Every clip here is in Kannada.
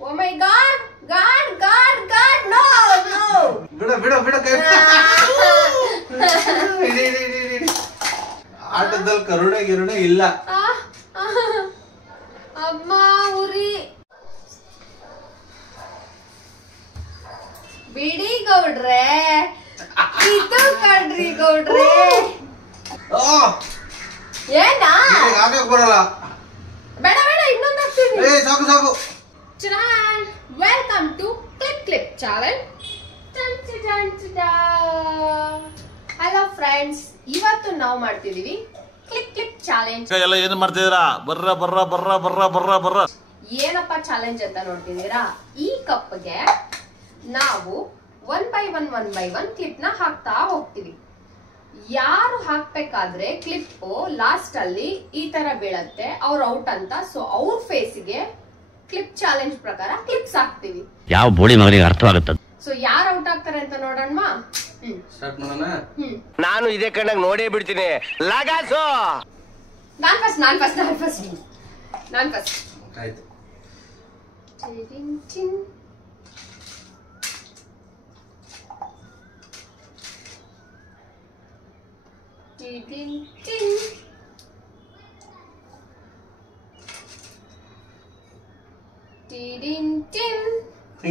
O my god god god god no no ಬಿಡ ಕೈ ಆಟದಲ್ಲಿ ಕರುಣೆ ಇಲ್ಲ. ಅಮ್ಮ ಉರಿ ಬಿಡಿ ಗೌಡ್ರೆ, ಇದು ಕಡ್ರಿ ಗೌಡ್ರೆ. ಏನಾ ಬರಲ್ಲ, ಬೇಡ ಇನ್ನೊಂದು ಹಾಕ್ತೀನಿ. ಸಾಕು welcome to clip challenge. Hello friends, ಇವತ್ತು ನಾವು ಮಾಡ್ತಿದೀವಿ ಕ್ಲಿಪ್ ಚಾಲೆಂಜ್. ಏನು ಮಾಡ್ತಿದ್ದೀರಾ? ಬರ್ರ. ಏನಪ್ಪ ಚಾಲೆಂಜ್ ಅಂತ ನೋಡ್ತಿದ್ದೀರಾ? ಈ ಕಪ್ಗೆ ನಾವು ಒನ್ ಬೈ ಒನ್ ಕ್ಲಿಪ್ ನ ಹಾಕ್ತಾ ಹೋಗ್ತೀವಿ. ಯಾರು ಹಾಕ್ಬೇಕಾದ್ರೆ ಕ್ಲಿಪ್ ಲಾಸ್ಟ್ ಅಲ್ಲಿ ಈ ತರ ಬೀಳತ್ತೆ, ಅವ್ರ ಔಟ್ ಅಂತ. ಸೊ ಅವ್ರ ಫೇಸ್ಗೆ ಕ್ಲಿಪ್ ಚಾಲೆಂಜ್ ಪ್ರಕಾರ ಕ್ಲಿಪ್ಸ್ ಹಾಕ್ತಿವಿ. ಯಾವ ಬೋಳಿ ಮಗನಿಗೆ ಅರ್ಥವಾಗುತ್ತದೆ. ಸೊ ಯಾರು ಔಟ್ ಆಗ್ತಾರೆ ಅಂತ ನೋಡೋಣ. ಸ್ಟಾರ್ಟ್ ಮಾಡೋಣ. ನಾನು ಇದೇ ಕಣ್ಣಾಗ ನೋಡೇ ಬಿಡ್ತೀನಿ. ಲಾಗಾಸು ನಾನ್ ಫಸ್ಟ್ ಆಯ್ತು.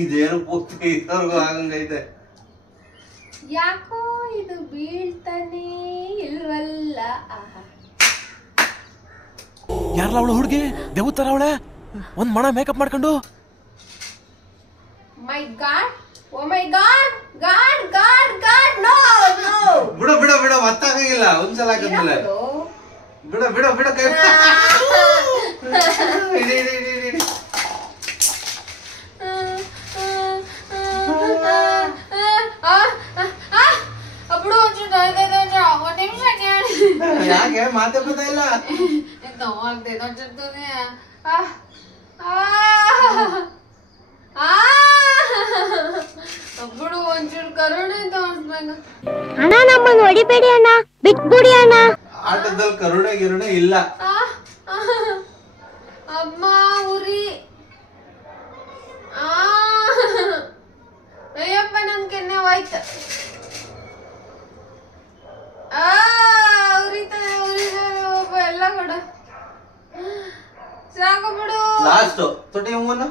ಇದೇನು ಪೂರ್ತಿ ಆಗಂಗೈತೆ. ಯಾಕೋ ಇದು ಬೀಳ್ತಾನೆ ಇಲ್ವಲ್ಲ. ಯಾರಲ್ಲ ಅವಳು ಹುಡುಗಿ? ದೇವತರ ಅವಳೆ, ಒಂದ್ ಮಣ ಮೇಕಪ್ ಮಾಡ್ಕೊಂಡು. My god, oh my god god god god no no ಬಿಡ ಮತ್ತಾಗಿಲ್ಲ. ಒಂದ್ಸಲ ಹಾಕಿದ್ಮೇಲೆ ಬಿಡ ಕೈ ಯಾಕೆ ಮಾತಾಡ್ತಾ ಇಲ್ಲ? ಅప్పుడు ಒಂಚೂರು ಕರುಣೆ ತೋರಿಸ್ಬೇಕು. ಅಣ್ಣ ನಮ್ಮನ್ನು ಹೊಡಿಬೇಡಿ ಅಣ್ಣ, ಬಿಟ್ಬಿಡಿ ಅಣ್ಣ. ಆಟದಲ್ಲಿ ಕರುಣೆ ಇಲ್ಲ. ಅಮ್ಮ ಉರಿ. ಅಯ್ಯಪ್ಪ ನನ್ ಕೆನ್ನೆ ಹೋಯ್ತು. ಉರಿತದೆ ಎಲ್ಲ ಕೊಡ. ಸಾಕು ಬಿಡು. ಲಾಸ್ಟ್ ತೊಟ್ಟಿ ಹೂವನ್ನು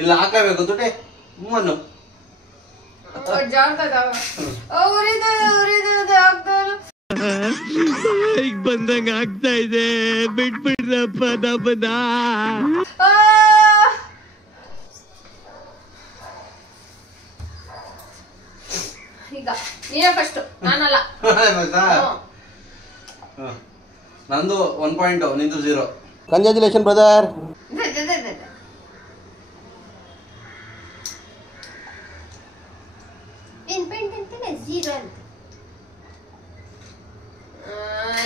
ಇಲ್ಲ ಹಾಕಬೇಕು. ತೊಟ್ಟಿ ಹೂವನ್ನು ಬಂದಂಗ ಆಗ್ತಾ ಇದೆ. ಬಿಟ್ಬಿಡ್ರಪ್ಪ ನಮ್ಮನ್ನ. ಈಗ ನೀನೇ ಫಸ್ಟ್, ನಾನಲ್ಲ. ನಂದು 1 ಪಾಯಿಂಟ್, ನಿಂದು 0. Congratulation brother.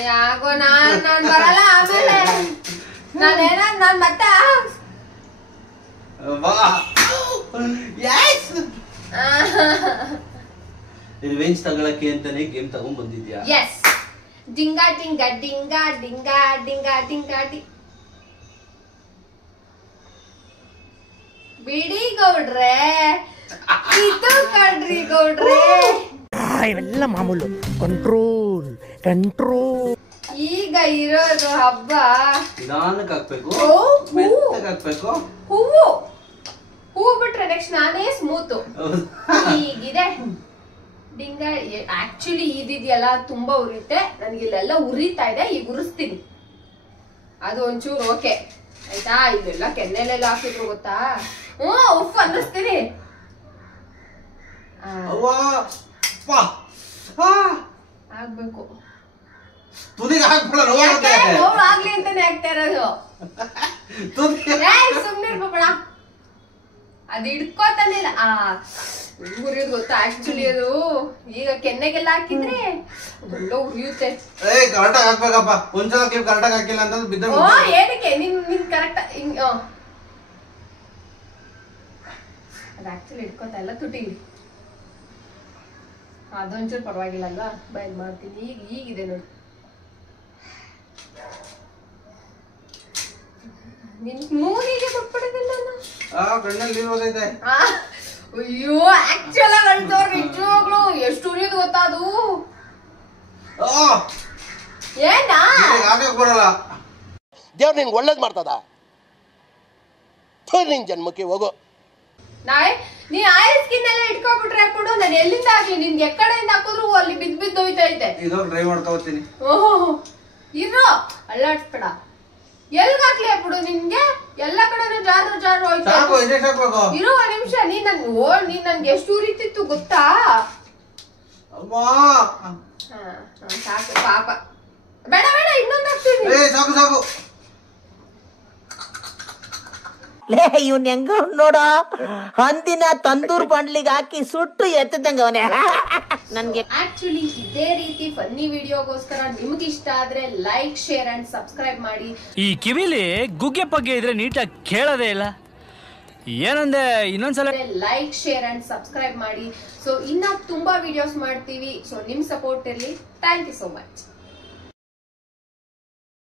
ಯಾಕೋ ನಾನ್ ಬರಲ್ಲ. ಆಮೇಲೆ ನಾನ್ ಮತ್ತೆ ರಿವೆಂಜ್ ತಗೊಳಕ್ಕೆ ಅಂತಾನೆ ಗೇಮ್ ತಗೊಂಡ್ ಬಂದಿದ್ಯಾ? ಎಸ್. ಡಿಂಗಾ ಡಿಂಗಾ ಡಿಂಗಾ ಡಿಂಗಾ ಡಿಂಗಾ ಡಿಂಗಾ ಡಿ. ಬಿಡಿ ಗೌಡ್ರೆ, ಇದು ಕಡ್ರಿ ಗೌಡ್ರೆ. ಇವೆಲ್ಲ ಮಾಮೂಲು. ಕಂಟ್ರೋಲ್. ಈಗ ಇರೋದು ಹಬ್ಬ. ನಿಧಾನಕ್ಕೆ ಹಾಕ್ಬೇಕು, ಹೂವು ಹಾಕ್ಬೇಕು. ಹೂವು ಬಿಟ್ರೆ ನೆಕ್ಸ್ಟ್ ನಾನೇ ಸ್ಮೂತ್. ಹೀಗಿದೆ ಡಿಂಗ. ಆಕ್ಚುಲಿ ಇದಿದೆಯಲ್ಲ ತುಂಬಾ ಉರಿಯುತ್ತೆ. ನನಗೆ ಇಲ್ಲೆಲ್ಲ ಉರಿತಾ ಇದೆ. ಈಗ ಉರಿಸ್ತೀನಿ. ಅದು ಒಂಚೂರು ಓಕೆ ಆಯ್ತಾ? ಇಲ್ಲೆಲ್ಲ ಕೆನ್ನೆಲೆಲ್ಲ ಹಾಕಿದ್ರು ಗೊತ್ತಾ? ಉಫ್ ಅನ್ನಿಸ್ತೀನಿ. ಆಗ್ಬೇಕು. ತುದಿಗೆ ಹಾಕ್ಬಿಡ. ನೋವು ಆಗ್ಲಿ ಅಂತಾನೆ ಆಗ್ತಾ ಇರೋದು. ಸುಮ್ನೆ ಇರ್ಬೇಡ. ಅದು ಹಿಡ್ಕೋತಾನೆ ಇಲ್ಲ. ಉರಿಯೋದು ಗೊತ್ತಾ? ಆಕ್ಚುಲಿ ಅದು ಈಗ ಕೆನ್ನೆಗೆಲ್ಲ ಹಾಕಿದ್ರೆ ಅದೆಲ್ಲ ಉರಿಯುತ್ತೆ. ಕರೆಕ್ಟಾಗಿ ಹಾಕ್ಬೇಕಪ್ಪ. ಒಂದ್ಸಲ ಕ್ಲಿಪ್ ಕರೆಕ್ಟಾಗಿ ಹಾಕಿಲ್ಲ ಅಂತಂದ್ರೆ ಬಿದ್ದ. ಏನಕ್ಕೆ ನಿನ್ ಕರೆಕ್ಟ್ ಅದು ಆಕ್ಚುಲಿ ಹಿಡ್ಕೋತಾ ಇಲ್ಲ. ತುಟಿಲಿ ಅದೊಂಚೂರು ಪರವಾಗಿಲ್ಲ ಅಲ್ವಾ? ಬೈಲ್ ಮಾಡ್ತೀನಿ. ಈಗಿದೆ ನೋಡಿ. ನಿನ್ ಮೂಗಿಗೆ ಬಿಟ್ಬಿಡಿದಿಲ್ಲ ನಾನು. ಕಣ್ಣಲ್ಲಿ ನೀರು ಓದೈತೆ. ಅಯ್ಯೋ ಆಕ್ಚುಲ್ ಆಗಿ ಅಳ್ತವ್ರ ನಿಜವಾಗ್ಲು ಎಷ್ಟು ಉರಿಯೋದು ಗೊತ್ತಾ ಅದು. ಏನಾ ಹಾಕಕ್ ಬರಲ್ಲ. ದೇವ್ರು ನಿನ್ಗೆ ಒಳ್ಳೇದ್ ಮಾಡ್ತದ. ನಿನ್ ಜನ್ಮಕ್ಕೆ ಹೋಗೋ. ನೀ ಆಯಿಲ್ ಸ್ಕಿನ್ ಎಲ್ಲ ಇಟ್ಕೊಬಿಟ್ರೆ ಬಿಡು, ನಾನು ಎಲ್ಲಿಂದ ಆಗ್ಲಿ ನಿನ್ಗೆ ಎಕ್ಕಡೆಯಿಂದ ಹಾಕಿದ್ರು ಅಲ್ಲಿ ಬಿದ್ದು ಹೋಯ್ತೈತೆ. ಇದೊಂದು ಟ್ರೈ ಮಾಡ್ಕೋತೀನಿ. ಓಹೋ ಇರೋ ಅಲ್ಲಾಡ್ಸ್ಬೇಡ. ಎಲ್ಗ್ ಹಾಕ್ಲಿ ಬಿಡು, ನಿನ್ಗೆ ಎಲ್ಲ ಕಡೆನೂ ಜಾರು ಹೋಯ್ತು. ಇರೋ ಒಂದ್ ನಿಮಿಷ. ನೀನ್ ನನ್ಗೆ ಎಷ್ಟು ಉರಿತಿತ್ತು ಗೊತ್ತಾ? ಸಾಕು ಪಾಪ. ಬೇಡ ಇನ್ನೊಂದು ಹಾಕ್ತೀನಿ. ಸಾಕು ಲೇ ಇವ್ನ ಹೆಂಗ ನೋಡ, ಹಂದಿನ ತಂದೂರ್ ಬಂಡ್ಲಿಗೆ ಹಾಕಿ ಸುಟ್ಟು ಎತ್ತದಂಗ ಅವನೇ. ನನ್ಗೆ ಆಕ್ಚುಲಿ ಇದೇ ರೀತಿ ಫನ್ನಿ ವಿಡಿಯೋಗೋಸ್ಕರ ನಿಮ್ಗೆ ಇಷ್ಟ ಆದ್ರೆ ಲೈಕ್, ಶೇರ್ ಅಂಡ್ ಸಬ್ಸ್ಕ್ರೈಬ್ ಮಾಡಿ. ಈ ಕಿವಿಲಿ ಗುಗ್ಗೆ ಪಗ್ಗೆ ಇದ್ರೆ ನೀಟಾಗಿ ಕೇಳೋದೇ ಇಲ್ಲ. ಏನಂದೆ ಇನ್ನೊಂದ್ಸಲ ಲೈಕ್, ಶೇರ್ ಅಂಡ್ ಸಬ್ಸ್ಕ್ರೈಬ್ ಮಾಡಿ. ಸೊ ಇನ್ನ ತುಂಬಾ ವಿಡಿಯೋಸ್ ಮಾಡ್ತೀವಿ. ಸೊ ನಿಮ್ ಸಪೋರ್ಟ್ ಇರ್ಲಿ. Thank you so much.